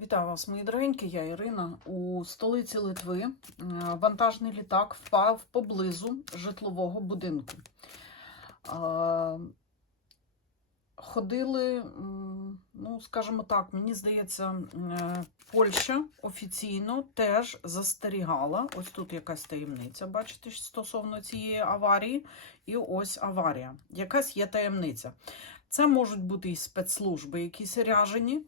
Вітаю вас, мої дорогенькі, я Ірина. У столиці Литви е, вантажний літак впав поблизу житлового будинку. Е, Ходили, ну, скажімо так, мені здається, е, Польща офіційно теж застерігала. Ось тут якась таємниця, бачите, стосовно цієї аварії. І ось аварія. Якась є таємниця. Це можуть бути і спецслужби, якісь ряжені.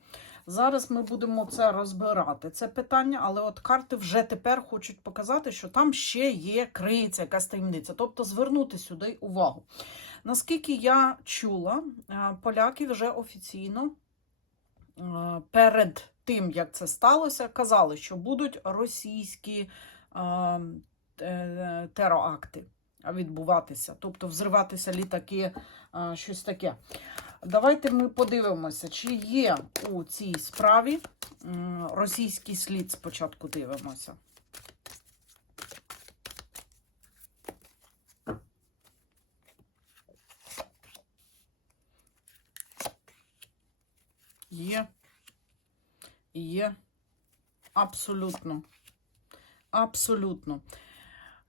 Зараз ми будемо це розбирати, це питання, але от карти вже тепер хочуть показати, що там ще є криється якась таємниця. Тобто звернути сюди увагу. Наскільки я чула, е, поляки вже офіційно е, перед тим, як це сталося, казали, що будуть російські е, тероакти відбуватися, тобто взриватися літаки, щось таке. Давайте ми подивимося, чи є у цій справі російський слід. Спочатку дивимося. Є. Є. Абсолютно. Абсолютно.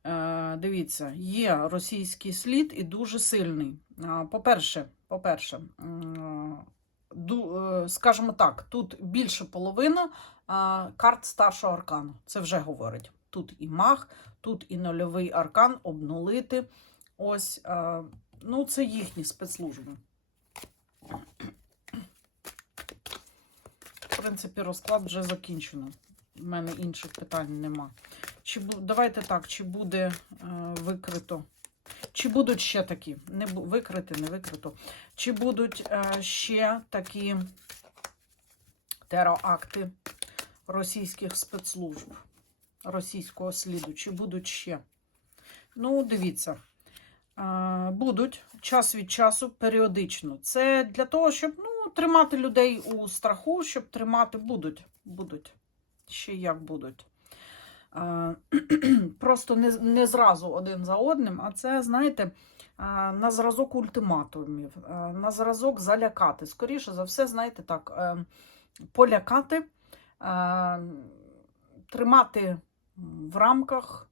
Е, дивіться, є російський слід і дуже сильний. По-перше, по-перше, е, скажімо так, тут більше половина карт старшого аркану. Це вже говорить. Тут і маг, тут і нульовий аркан, обнулити. Ось, е, ну, це їхні спецслужби. В принципі, розклад вже закінчено. У мене інших питань нема. Чи давайте так, чи буде е, викрито? Чи будуть ще такі? Не викрити, не викрито. Чи будуть е, ще такі тероакти російських спецслужб, російського сліду? Чи будуть ще? Ну, дивіться. Е, будуть час від часу періодично. Це для того, щоб ну, тримати людей у страху, щоб тримати будуть. Будуть. Ще як будуть. Е, Просто не, не зразу один за одним, а це, знаєте, е, на зразок ультиматумів, е, на зразок залякати. Скоріше за все, знаєте, так, полякати, тримати в рамках,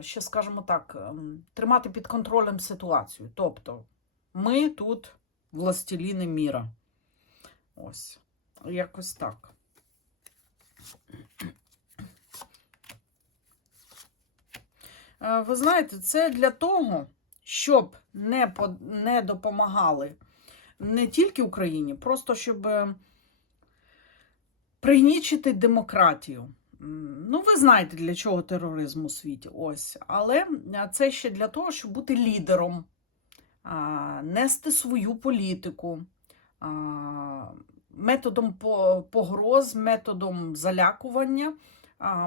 ще скажімо так, тримати під контролем ситуацію. Тобто, ми тут властеліни міра. Ось, якось так. Е, Ви знаєте, це для того, щоб не, по- не допомагали не тільки Україні, просто щоб е, пригнічити демократію. Ну, ви знаєте, для чого тероризм у світі. Ось. Але е, це ще для того, щоб бути лідером, нести свою політику. Методом погроз, методом залякування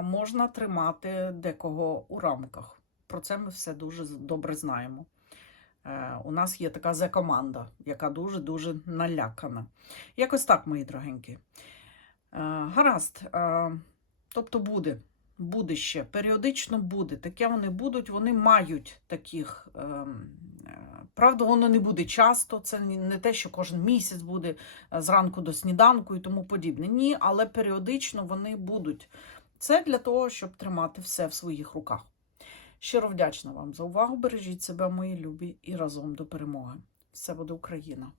можна тримати декого у рамках. Про це ми все дуже добре знаємо. Е, у нас є така Зе-команда, яка дуже-дуже налякана. Якось так, мої дорогенькі. Е, гаразд. Е, тобто буде. Буде ще. Періодично буде. Таке вони будуть, вони мають таких. Правда, воно не буде часто. Це не не те, що кожен місяць буде е, зранку до сніданку і тому подібне. Ні, але періодично вони будуть. Це для того, щоб тримати все в своїх руках. Щиро вдячна вам за увагу. Бережіть себе, мої любі, і разом до перемоги. Все буде Україна!